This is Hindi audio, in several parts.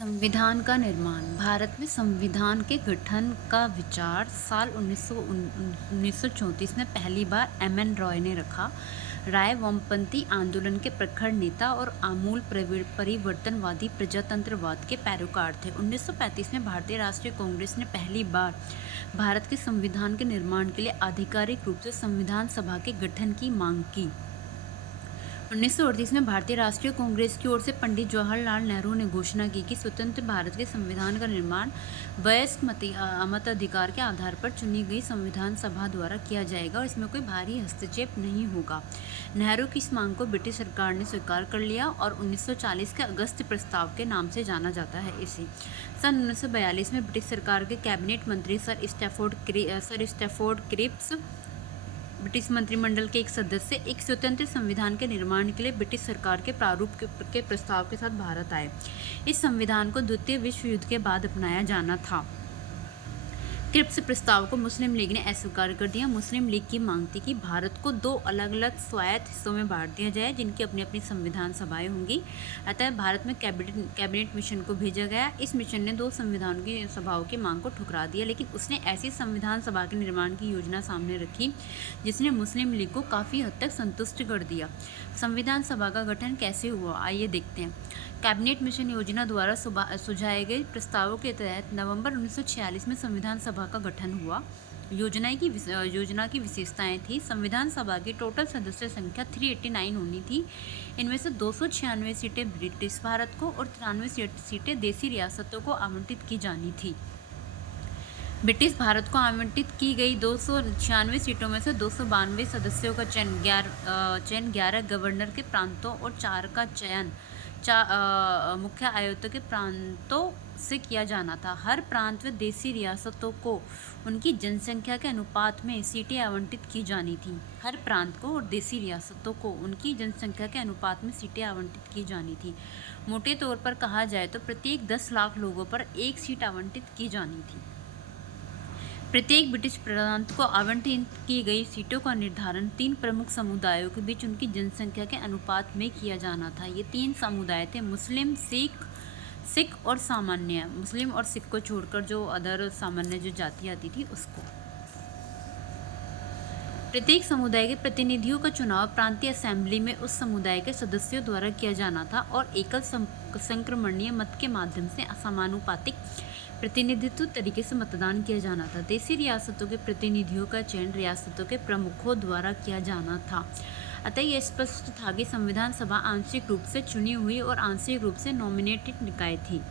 संविधान का निर्माण। भारत में संविधान के गठन का विचार साल 1934 में पहली बार एम.एन. रॉय ने रखा। राय वामपंथी आंदोलन के प्रखर नेता और आमूल परिवर्तनवादी प्रजातंत्रवाद के पैरोकार थे। 1935 में भारतीय राष्ट्रीय कांग्रेस ने पहली बार भारत के संविधान के निर्माण के लिए आधिकारिक रूप से संविधान सभा के गठन की मांग की। 1938 में भारतीय राष्ट्रीय कांग्रेस की ओर से पंडित जवाहरलाल नेहरू ने घोषणा की कि स्वतंत्र भारत के संविधान का निर्माण वयस्क मताधिकार के आधार पर चुनी गई संविधान सभा द्वारा किया जाएगा और इसमें कोई बाहरी हस्तक्षेप नहीं होगा। नेहरू की इस मांग को ब्रिटिश सरकार ने स्वीकार कर लिया और 1940 के अगस्त प्रस्ताव के नाम से जाना जाता है इसे। सन 1942 में ब्रिटिश सरकार के कैबिनेट मंत्री सर स्टैफोर्ड क्रिप्स ब्रिटिश मंत्रिमंडल के एक सदस्य एक स्वतंत्र संविधान के निर्माण के लिए ब्रिटिश सरकार के प्रारूप के प्रस्ताव के साथ भारत आए। इस संविधान को द्वितीय विश्व युद्ध के बाद अपनाया जाना था। क्रिप्स प्रस्ताव को मुस्लिम लीग ने अस्वीकार कर दिया। मुस्लिम लीग की मांग थी कि भारत को दो अलग अलग स्वायत्त हिस्सों में बांट दिया जाए जिनकी अपनी अपनी संविधान सभाएं होंगी। अतः भारत में कैबिनेट मिशन को भेजा गया। इस मिशन ने दो संविधान की सभाओं की मांग को ठुकरा दिया, लेकिन उसने ऐसी संविधान सभा के निर्माण की योजना सामने रखी जिसने मुस्लिम लीग को काफ़ी हद तक संतुष्ट कर दिया। संविधान सभा का गठन कैसे हुआ, आइए देखते हैं। कैबिनेट मिशन योजना द्वारा सुझाए गए प्रस्तावों के तहत नवंबर 1946 में संविधान सभा का गठन हुआ। योजना की विशेषताएं थी। संविधान सभा की टोटल सदस्य संख्या 389 होनी थी। इनमें से 296 सीटें ब्रिटिश भारत को और 93 सीटें देसी रियासतों को आवंटित की जानी थी। ब्रिटिश भारत को आवंटित की गई 296 सीटों में से 292 सदस्यों का चयन 11 गवर्नर के प्रांतों और 4 का चयन मुख्य आयुक्त के प्रांतों से किया जाना था। हर प्रांत व देसी रियासतों को उनकी जनसंख्या के अनुपात में सीटें आवंटित की जानी थी। हर प्रांत को और देसी रियासतों को उनकी जनसंख्या के अनुपात में सीटें आवंटित की जानी थी। मोटे तौर पर कहा जाए तो प्रत्येक 10 लाख लोगों पर एक सीट आवंटित की जानी थी। प्रत्येक ब्रिटिश प्रांत को आवंटित की गई सीटों का निर्धारण 3 प्रमुख समुदायों के बीच उनकी जनसंख्या के अनुपात में किया जाना था। ये 3 समुदाय थे: मुस्लिम, सिख और सामान्य। मुस्लिम और सिख को छोड़कर जो अदर सामान्य जो जाति आती थी उसको। प्रत्येक समुदाय के प्रतिनिधियों का चुनाव प्रांतीय असेंबली में उस समुदाय के सदस्यों द्वारा किया जाना था और एकल संक्रमणीय मत के माध्यम से समानुपातिक प्रतिनिधित्व तरीके से मतदान किया जाना था। देसी रियासतों के प्रतिनिधियों का चयन रियासतों के प्रमुखों द्वारा किया जाना था। अतः यह स्पष्ट था कि संविधान सभा आंशिक रूप से चुनी हुई और आंशिक रूप से नॉमिनेटेड निकाय थी।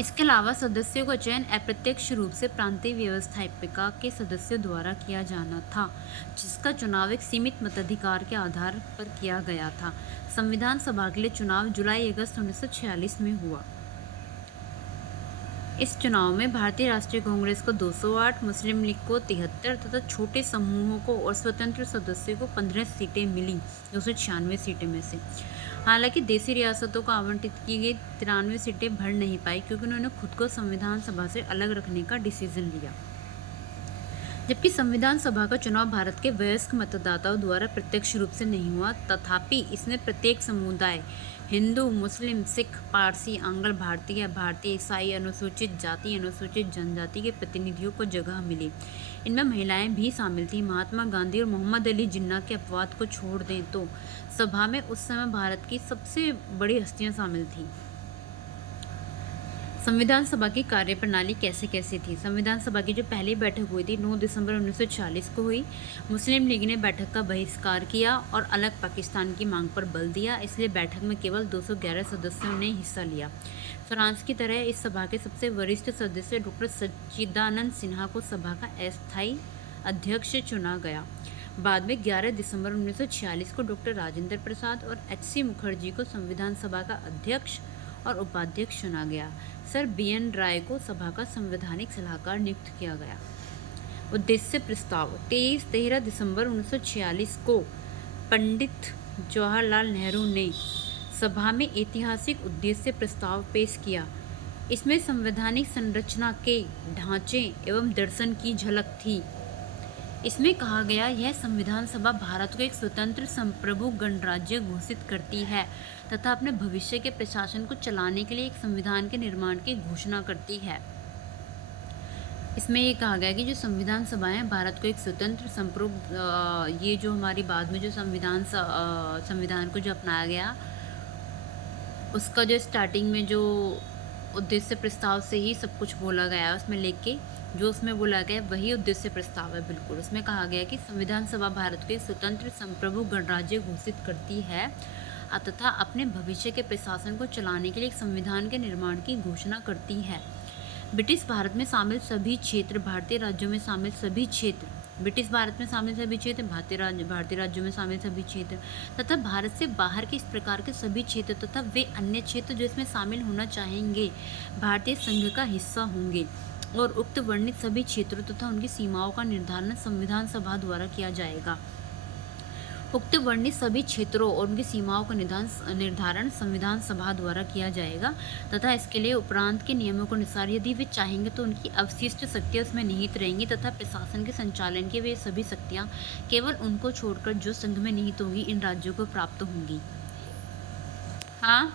इसके अलावा सदस्यों का चयन अप्रत्यक्ष रूप से प्रांतीय व्यवस्थापिका के सदस्यों द्वारा किया जाना था, जिसका चुनाव एक सीमित मताधिकार के आधार पर किया गया था। संविधान सभा के लिए चुनाव जुलाई-अगस्त 1946 में हुआ। इस चुनाव में भारतीय राष्ट्रीय कांग्रेस को 208, मुस्लिम लीग को 73 तथा छोटे समूहों को और स्वतंत्र सदस्यों को 15 सीटें मिली 296 सीटें में से। हालांकि देसी रियासतों को आवंटित की गई 93 सीटें भर नहीं पाई क्योंकि उन्होंने खुद को संविधान सभा से अलग रखने का डिसीजन लिया। जबकि संविधान सभा का चुनाव भारत के वयस्क मतदाताओं द्वारा प्रत्यक्ष रूप से नहीं हुआ, तथापि इसमें प्रत्येक समुदाय हिंदू, मुस्लिम, सिख, पारसी, आंग्ल भारतीय, भारतीय ईसाई, अनुसूचित जाति, अनुसूचित जनजाति के प्रतिनिधियों को जगह मिली। इनमें महिलाएं भी शामिल थीं। महात्मा गांधी और मोहम्मद अली जिन्ना के अपवाद को छोड़ दें तो सभा में उस समय भारत की सबसे बड़ी हस्तियां शामिल थीं। संविधान सभा की कार्यप्रणाली कैसे थी। संविधान सभा की जो पहली बैठक हुई थी 9 दिसंबर 1946 को हुई। मुस्लिम लीग ने बैठक का बहिष्कार किया और अलग पाकिस्तान की मांग पर बल दिया, इसलिए बैठक में केवल 211 सदस्यों ने हिस्सा लिया। फ्रांस की तरह इस सभा के सबसे वरिष्ठ सदस्य डॉक्टर सच्चिदानंद सिन्हा को सभा का अस्थायी अध्यक्ष चुना गया। बाद में 11 दिसंबर 1946 को डॉक्टर राजेंद्र प्रसाद और एच.सी. मुखर्जी को संविधान सभा का अध्यक्ष और उपाध्यक्ष चुना गया। Sir BN. राय को सभा का संवैधानिक सलाहकार नियुक्त किया गया। उद्देश्य प्रस्ताव 13 दिसंबर 1946 को पंडित जवाहरलाल नेहरू ने सभा में ऐतिहासिक उद्देश्य प्रस्ताव पेश किया। इसमें संवैधानिक संरचना के ढांचे एवं दर्शन की झलक थी। इसमें कहा गया यह संविधान सभा भारत को एक स्वतंत्र संप्रभु गणराज्य घोषित करती है तथा अपने भविष्य के प्रशासन को चलाने के लिए एक संविधान के निर्माण की घोषणा करती है। इसमें ये कहा गया कि जो संविधान सभाएं भारत को एक स्वतंत्र संप्रभु ये जो हमारी बाद में जो संविधान को जो अपनाया गया उसका जो स्टार्टिंग में जो उद्देश्य प्रस्ताव से ही सब कुछ बोला गया है उसमें लिख के जो उसमें बोला गया वही उद्देश्य प्रस्ताव है बिल्कुल। उसमें कहा गया कि संविधान सभा भारत को एक स्वतंत्र संप्रभु गणराज्य घोषित करती है तथा अपने भविष्य के प्रशासन को चलाने के लिए एक संविधान के निर्माण की घोषणा करती है। ब्रिटिश भारत में शामिल सभी क्षेत्र, भारतीय राज्यों में शामिल सभी क्षेत्र, ब्रिटिश भारत में शामिल सभी क्षेत्र, भारतीय राज्यों में शामिल सभी क्षेत्र तथा भारत से बाहर के इस प्रकार के सभी क्षेत्र तथा वे अन्य क्षेत्र जो इसमें शामिल होना चाहेंगे भारतीय संघ का हिस्सा होंगे और उक्त वर्णित सभी क्षेत्रों तथा उनकी सीमाओं का निर्धारण संविधान सभा द्वारा किया जाएगा। उक्त वर्णित सभी क्षेत्रों और उनकी सीमाओं का निर्धारण संविधान सभा द्वारा किया जाएगा तथा इसके लिए उपरांत के नियमों के अनुसार यदि वे चाहेंगे तो उनकी अवशिष्ट शक्तियाँ उसमें निहित रहेंगी तथा प्रशासन के संचालन की वे सभी शक्तियाँ केवल उनको छोड़कर जो संघ में निहित होंगी इन राज्यों को प्राप्त होंगी। हाँ।